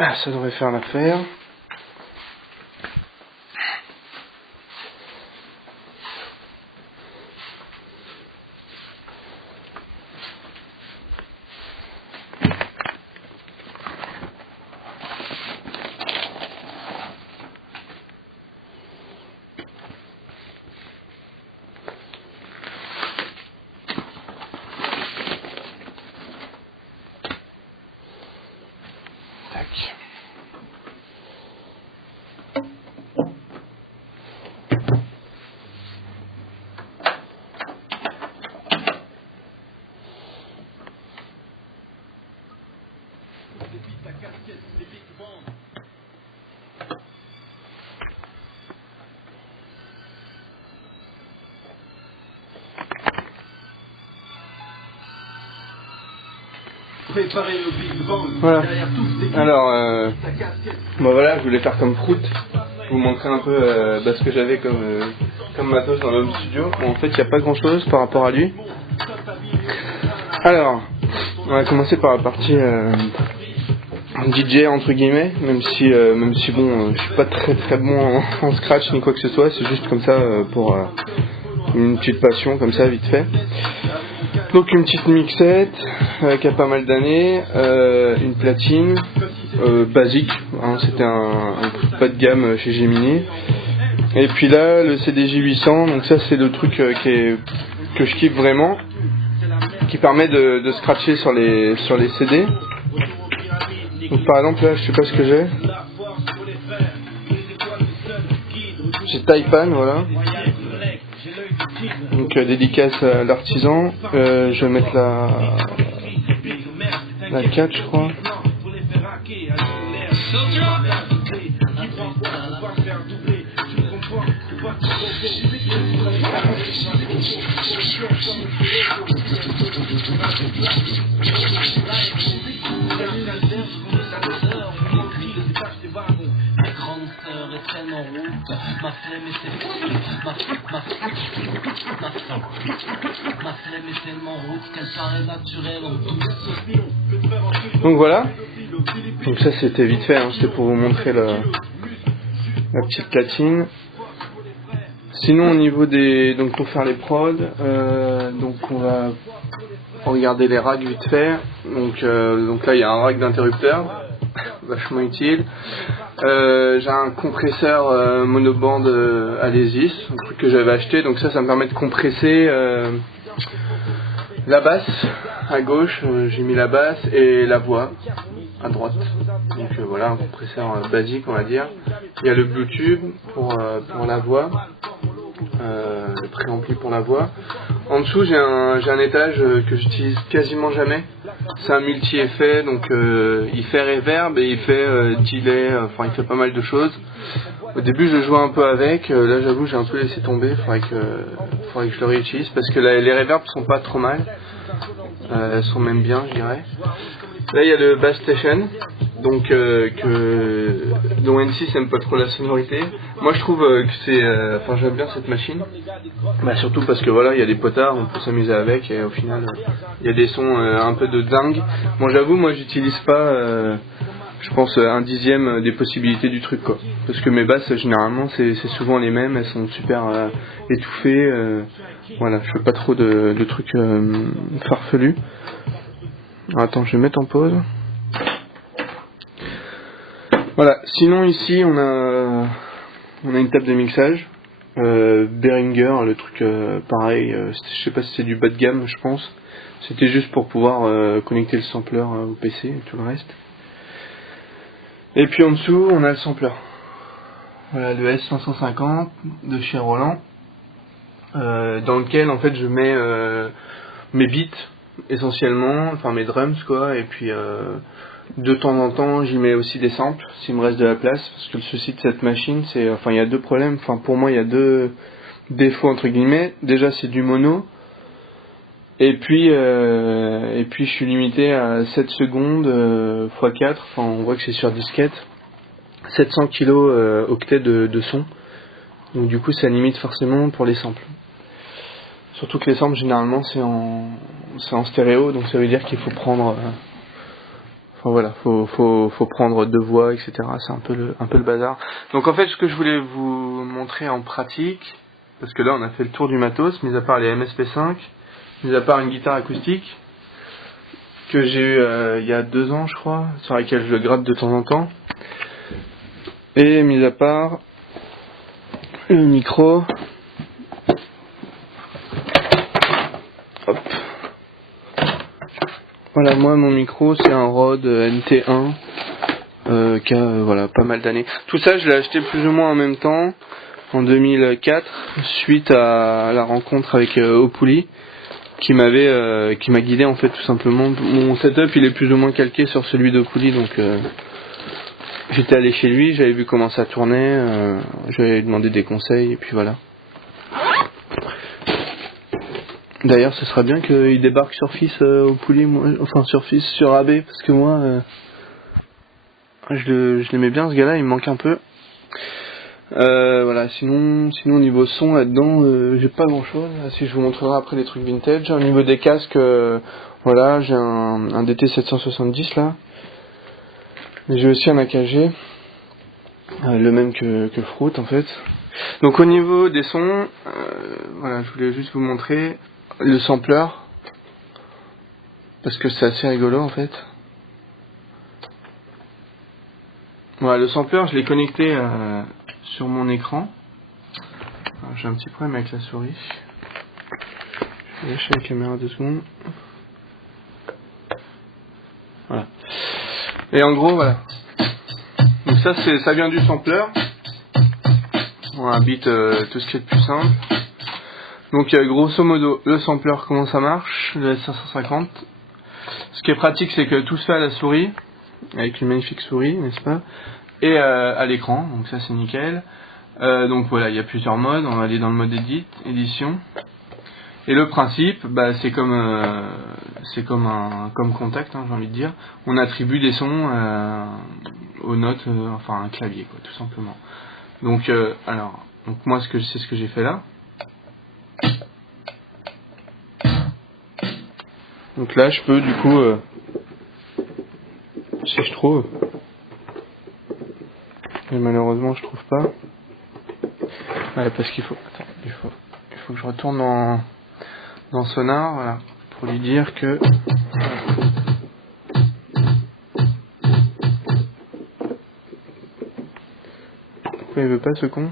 Ah, ça devrait faire l'affaire. Tac. Voilà. Alors, bon voilà, je voulais faire comme Fruit, vous montrer un peu ce que j'avais comme matos dans l'home studio. Bon, en fait, il n'y a pas grand chose par rapport à lui. Alors, on va commencer par la partie DJ entre guillemets, même si bon, je suis pas très bon en scratch ni quoi que ce soit, c'est juste comme ça pour une petite passion comme ça vite fait. Donc une petite mixette qui a pas mal d'années, une platine basique, hein, c'était un coup de pas de gamme chez Gemini. Et puis là le CDJ 800, donc ça c'est le truc que je kiffe vraiment, qui permet de scratcher sur les CD. Donc par exemple là je sais pas ce que j'ai Taipan, voilà. Donc dédicace à l'artisan. Je vais mettre la 4 je crois. Donc voilà. Donc ça c'était vite fait, hein. C'était pour vous montrer la petite platine. Sinon au niveau donc pour faire les prods, donc on va regarder les racks vite fait. Donc là il y a un rack d'interrupteurs, vachement utile. J'ai un compresseur monobande Alesis, un truc que j'avais acheté, donc ça me permet de compresser la basse à gauche, j'ai mis la basse et la voix à droite. Donc voilà, un compresseur basique on va dire. Il y a le Bluetooth pour la voix, le préampli pour la voix. En dessous j'ai un étage que j'utilise quasiment jamais. C'est un multi-effet, donc il fait reverb et il fait delay, enfin il fait pas mal de choses. Au début je jouais un peu avec, là j'avoue j'ai un peu laissé tomber, faudrait que je le réutilise parce que les reverbs sont pas trop mal, elles sont même bien je dirais. Là il y a le Bass Station, donc dont N6 aime pas trop la sonorité. Moi je trouve que c'est, j'aime bien cette machine, surtout parce que voilà il y a des potards, on peut s'amuser avec et au final il y a des sons un peu de dingue. Bon j'avoue moi j'utilise pas je pense un dixième des possibilités du truc quoi, parce que mes basses généralement c'est souvent les mêmes, elles sont super étouffées, voilà je fais pas trop de trucs farfelus. Attends, je vais mettre en pause. Voilà, sinon ici on a On a une table de mixage, Behringer, le truc pareil, je sais pas si c'est du bas de gamme, je pense. C'était juste pour pouvoir connecter le sampler au PC et tout le reste. Et puis en dessous, on a le sampler. Voilà, le S550 de chez Roland, dans lequel en fait je mets mes beats essentiellement, enfin mes drums quoi, et puis de temps en temps j'y mets aussi des samples s'il me reste de la place, parce que le souci de cette machine c'est, enfin il y a deux problèmes, enfin pour moi il y a deux défauts entre guillemets. Déjà c'est du mono, et puis je suis limité à 7 secondes x 4, enfin on voit que c'est sur disquette, 700 kg octets de son, donc du coup ça limite forcément pour les samples. Surtout que les samples généralement c'est en stéréo, donc ça veut dire qu'il faut prendre enfin voilà, faut prendre deux voix, etc. C'est un peu le bazar. Donc en fait ce que je voulais vous montrer en pratique, parce que là on a fait le tour du matos, mis à part les MSP5, mis à part une guitare acoustique que j'ai eu il y a 2 ans je crois, sur laquelle je le gratte de temps en temps, et mis à part le micro. Hop. Voilà, moi mon micro c'est un Rode NT1 qui a voilà, pas mal d'années. Tout ça je l'ai acheté plus ou moins en même temps, en 2004, suite à la rencontre avec Opuli, qui m'a guidé en fait tout simplement. Mon setup il est plus ou moins calqué sur celui d'Opuli, donc j'étais allé chez lui, j'avais vu comment ça tournait, j'avais demandé des conseils et puis voilà. D'ailleurs, ce sera bien qu'il débarque sur Fils au Poulet, enfin sur Fils, sur AB, parce que moi, je l'aimais bien ce gars-là, il me manque un peu. Voilà, sinon au niveau son là-dedans, j'ai pas grand-chose. Si je vous montrerai après des trucs vintage. Au niveau des casques, voilà, j'ai un DT 770 là. Mais j'ai aussi un AKG, le même que Fruit en fait. Donc au niveau des sons, voilà, je voulais juste vous montrer le sampler, parce que c'est assez rigolo en fait. Voilà, le sampler je l'ai connecté sur mon écran. Alors, j'ai un petit problème avec la souris. Je vais lâcher la caméra 2 secondes. Voilà. Et en gros voilà. Donc ça vient du sampler. On a un beat tout ce qui est de plus simple. Donc grosso modo le sampler, comment ça marche, le S550. Ce qui est pratique c'est que tout se fait à la souris, avec une magnifique souris, n'est-ce pas, et à l'écran, donc ça c'est nickel. Donc voilà, il y a plusieurs modes, on va aller dans le mode édition. Et le principe, bah, c'est comme contact, hein, j'ai envie de dire. On attribue des sons aux notes, enfin un clavier quoi, tout simplement. Donc donc moi c'est ce que j'ai fait là. Donc là je peux du coup si je trouve, mais malheureusement je trouve pas. Ouais, parce qu'il faut que je retourne dans Sonar, voilà, pour lui dire que pourquoi il veut pas ce con.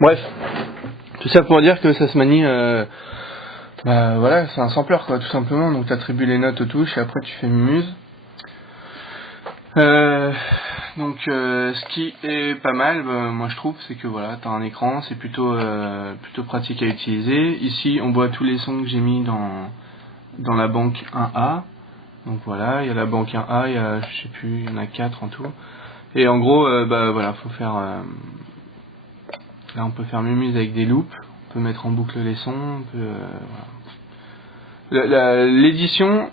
Bref, tout ça pour dire que ça se manie, bah voilà, c'est un sampler quoi, tout simplement. Donc tu attribues les notes aux touches et après tu fais mumuse. Donc ce qui est pas mal, moi je trouve, c'est que voilà, t'as un écran, c'est plutôt pratique à utiliser. Ici on voit tous les sons que j'ai mis dans la banque 1A. Donc voilà, il y a la banque 1A, il y a, je sais plus, il y en a 4 en tout. Et en gros, bah voilà, faut faire là on peut faire mumuse avec des loops, on peut mettre en boucle les sons, on peut voilà. L'édition,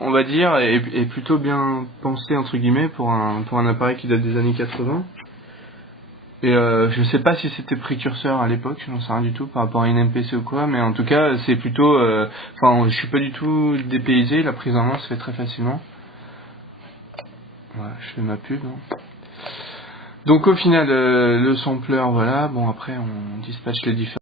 on va dire, est plutôt bien pensée entre guillemets pour un appareil qui date des années 80. Et je sais pas si c'était précurseur à l'époque, j'en sais rien du tout par rapport à une MPC ou quoi, mais en tout cas c'est plutôt, enfin je suis pas du tout dépaysé, la prise en main se fait très facilement. Voilà, je fais ma pub. Hein. Donc au final le sampler, voilà, bon après on dispatche les différents